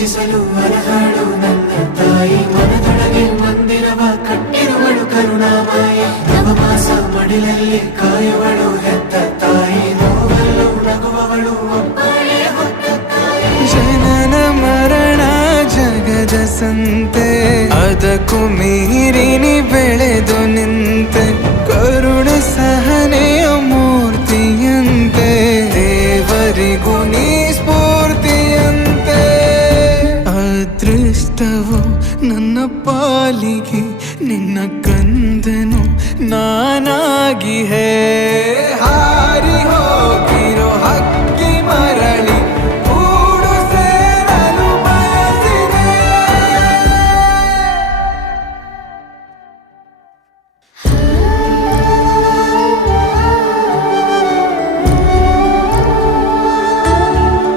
ಪೂಜಿಸಲು ಅರಹಾಳು ನನ್ನ ತಾಯಿ ಮನದೊಳಗೆ ಮಂದಿರವ ಕಟ್ಟಿರುವಳು ಕರುಣಾಮಾಯಿ ನವಮಾಸ ಮಡಿಲಲ್ಲಿ ಕಾಯುವಳು ಹೆತ್ತ ತಾಯಿ ನೋವಲ್ಲೂ ನಗುವವಳು ಒಬ್ಬಳೇ ಹೊತ್ತ ತಾಯಿ ಜನನ ಮರಣ ಜಗದ ಸಂತೆ ಅದಕ್ಕೂ ಮೀರಿನಿ ಬೆಳೆದು ನಿಂತೆ ಕರುಣ ಸಹನೆಯ ಮೂರ್ತಿಯಂತೆ ದೇವರಿಗೂ ನೀ ಸ್ಫೂರ್ತಿಯಂತೆ ಅದೃಷ್ಟವು ನನ್ನ ಪಾಲಿಗೆ ನಿನ್ನ ಕಂದನು ನಾನಾಗಿ ಹೇ